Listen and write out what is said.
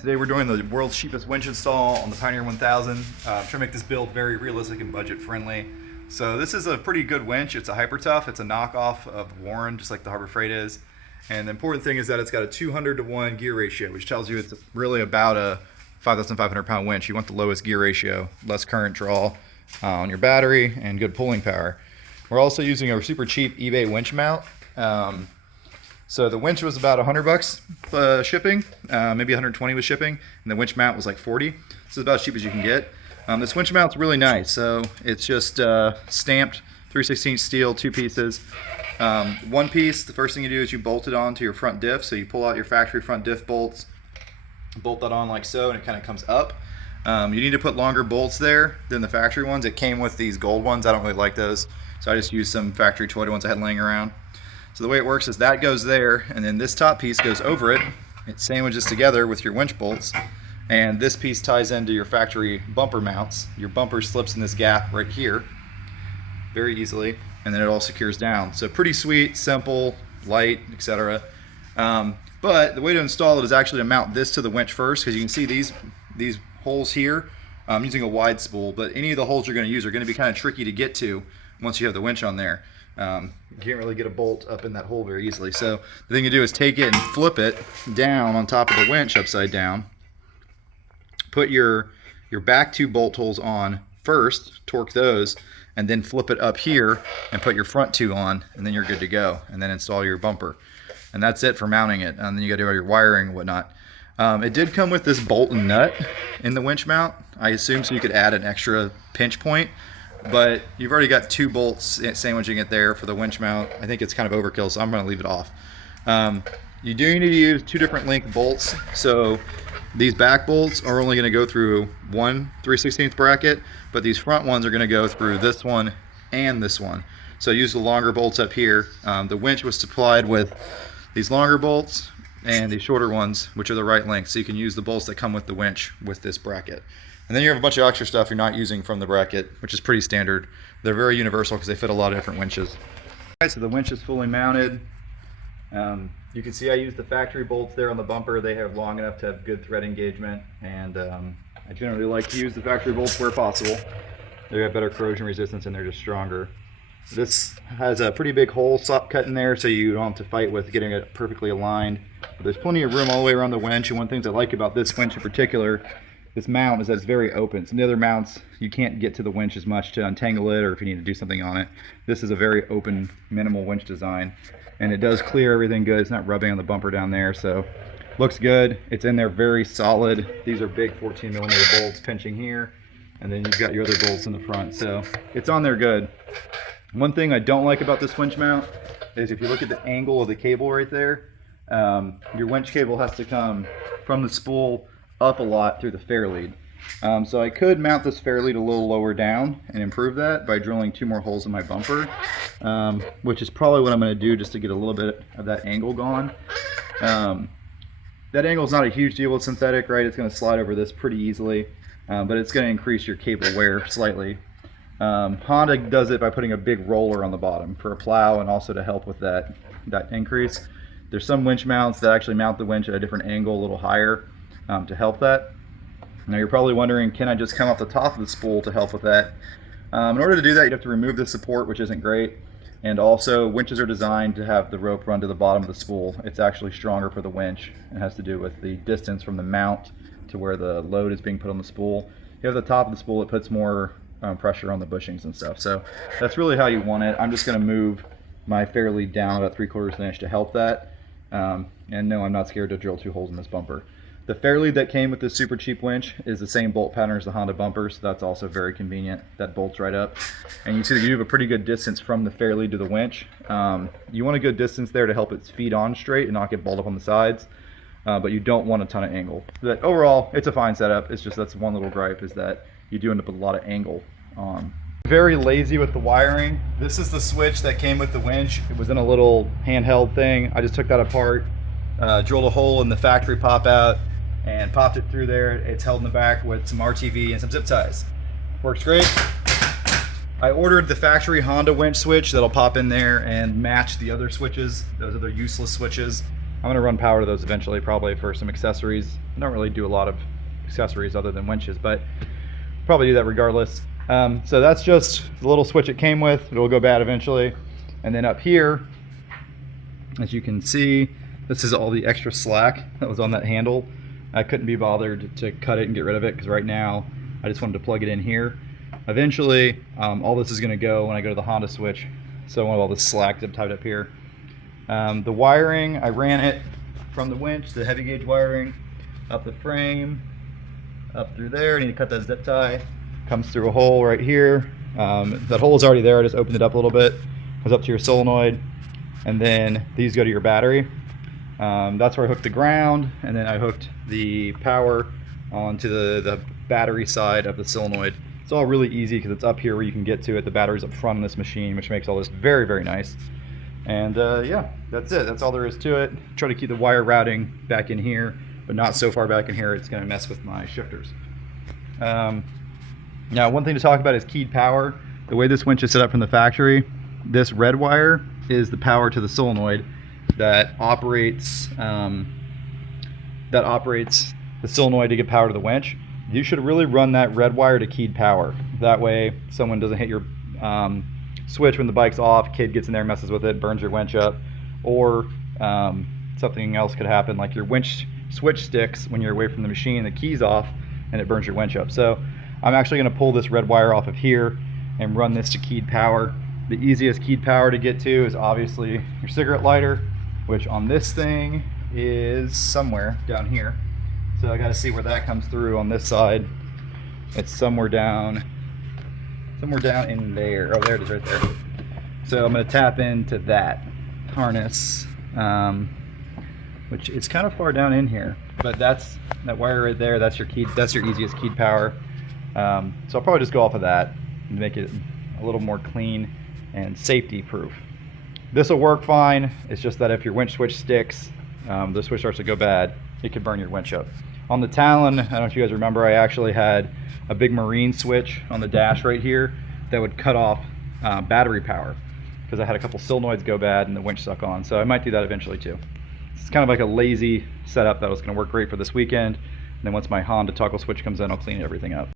Today we're doing the world's cheapest winch install on the Pioneer 1000. Trying to make this build very realistic and budget friendly. So this is a pretty good winch. It's a Hyper Tough. It's a knockoff of Warren, just like the Harbor Freight is. And the important thing is that it's got a 200-to-1 gear ratio, which tells you it's really about a 5,500 pound winch. You want the lowest gear ratio, less current draw on your battery, and good pulling power. We're also using a super cheap eBay winch mount. So the winch was about $100 shipping, maybe 120 with shipping, and the winch mount was like 40. This is about as cheap as you can get. This winch mount's really nice. So it's just stamped 3/16 steel, 2 pieces. One piece, the first thing you do is you bolt it onto your front diff. So you pull out your factory front diff bolts, bolt that on like so, and it kind of comes up. You need to put longer bolts there than the factory ones. It came with these gold ones. I don't really like those, so I just used some factory Toyota ones I had laying around. So the way it works is that goes there, and then this top piece goes over it. It sandwiches together with your winch bolts, and this piece ties into your factory bumper mounts. Your bumper slips in this gap right here very easily, and then it all secures down. So pretty sweet, simple, light, etc. But the way to install it is actually to mount this to the winch first, because you can see these holes here. I'm using a wide spool, but any of the holes you're going to use are going to be kind of tricky to get to once you have the winch on there. You can't really get a bolt up in that hole very easily. So the thing you do is take it and flip it down on top of the winch upside down. Put your back 2 bolt holes on first, torque those, and then flip it up here and put your front 2 on, and then you're good to go. And then install your bumper. And that's it for mounting it. And then you got to do all your wiring and whatnot. It did come with this bolt and nut in the winch mount, I assume, so you could add an extra pinch point. But you've already got 2 bolts sandwiching it there for the winch mount. I think it's kind of overkill, so I'm going to leave it off. You do need to use 2 different length bolts. So these back bolts are only going to go through one 3/16 bracket, but these front ones are going to go through this one and this one. So use the longer bolts up here. The winch was supplied with these longer bolts and these shorter ones, which are the right length. So you can use the bolts that come with the winch with this bracket. And then you have a bunch of extra stuff you're not using from the bracket, which is pretty standard. They're very universal because they fit a lot of different winches. Alright, so the winch is fully mounted. You can see I used the factory bolts there on the bumper. They have long enough to have good thread engagement, and I generally like to use the factory bolts where possible. They have better corrosion resistance and they're just stronger. This has a pretty big hole cut in there, so you don't have to fight with getting it perfectly aligned. But there's plenty of room all the way around the winch, and one thing I like about this winch in particular, this mount, is that it's very open. Some of the other mounts, you can't get to the winch as much to untangle it or if you need to do something on it. This is a very open, minimal winch design, and it does clear everything good. It's not rubbing on the bumper down there, so looks good. It's in there very solid. These are big 14mm bolts pinching here, and then you've got your other bolts in the front, so it's on there good. One thing I don't like about this winch mount is if you look at the angle of the cable right there, your winch cable has to come from the spool up a lot through the fair lead. So I could mount this fair lead a little lower down and improve that by drilling 2 more holes in my bumper, which is probably what I'm going to do just to get a little bit of that angle gone. That angle is not a huge deal with synthetic, right? It's going to slide over this pretty easily, but it's going to increase your cable wear slightly. Honda does it by putting a big roller on the bottom for a plow and also to help with that increase. There's some winch mounts that actually mount the winch at a different angle, a little higher, to help that. Now you're probably wondering, can I just come off the top of the spool to help with that? In order to do that, you'd have to remove the support, which isn't great. And also, winches are designed to have the rope run to the bottom of the spool. It's actually stronger for the winch. It has to do with the distance from the mount to where the load is being put on the spool. If you have the top of the spool, it puts more pressure on the bushings and stuff. So that's really how you want it. I'm just going to move my fair lead down about 3/4 inch to help that. And no, I'm not scared to drill 2 holes in this bumper. The fair lead that came with this super cheap winch is the same bolt pattern as the Honda bumper, so that's also very convenient. That bolts right up. And you see that you have a pretty good distance from the fair lead to the winch. You want a good distance there to help it feed on straight and not get balled up on the sides, but you don't want a ton of angle. But overall, it's a fine setup. It's just that's one little gripe, is that you do end up with a lot of angle on. Very lazy with the wiring. This is the switch that came with the winch. It was in a little handheld thing. I just took that apart, drilled a hole in the factory pop out, and popped it through there. It's held in the back with some RTV and some zip ties. Works great. I ordered the factory Honda winch switch that'll pop in there and match the other switches, those other useless switches. I'm going to run power to those eventually, probably for some accessories. I don't really do a lot of accessories other than winches, but probably do that regardless. So that's just the little switch it came with. It'll go bad eventually. And then up here, as you can see, this is all the extra slack that was on that handle. I couldn't be bothered to cut it and get rid of it because right now I just wanted to plug it in here. Eventually, all this is going to go when I go to the Honda switch. So I want all this slack zip tied up here. The wiring, I ran it from the winch, the heavy gauge wiring, up the frame, up through there. I need to cut that zip tie. Comes through a hole right here. That hole is already there. I just opened it up a little bit. Goes up to your solenoid, and then these go to your battery. That's where I hooked the ground, and then I hooked the power onto the battery side of the solenoid. It's all really easy because it's up here where you can get to it. The battery's up front on this machine, which makes all this very, very nice. And yeah, that's it. That's all there is to it. Try to keep the wire routing back in here, but not so far back in here it's going to mess with my shifters. Now, one thing to talk about is keyed power. The way this winch is set up from the factory, this red wire is the power to the solenoid that operates the solenoid to get power to the winch. You should really run that red wire to keyed power. That way someone doesn't hit your switch when the bike's off, kid gets in there, messes with it, burns your winch up, or something else could happen, like your winch switch sticks when you're away from the machine, the key's off, and it burns your winch up. So I'm actually going to pull this red wire off of here and run this to keyed power. The easiest keyed power to get to is obviously your cigarette lighter, which on this thing is somewhere down here. So I got to see where that comes through on this side. It's somewhere down in there. Oh, there it is right there. So I'm going to tap into that harness, which is kind of far down in here, but that's that wire right there. That's your key. That's your easiest keyed power. So I'll probably just go off of that and make it a little more clean and safety proof. This will work fine. It's just that if your winch switch sticks, the switch starts to go bad, it could burn your winch up. On the Talon, I don't know if you guys remember, I actually had a big marine switch on the dash right here that would cut off battery power because I had a couple solenoids go bad and the winch stuck on. So I might do that eventually too. It's kind of like a lazy setup that was going to work great for this weekend. And then once my Honda toggle switch comes in, I'll clean everything up.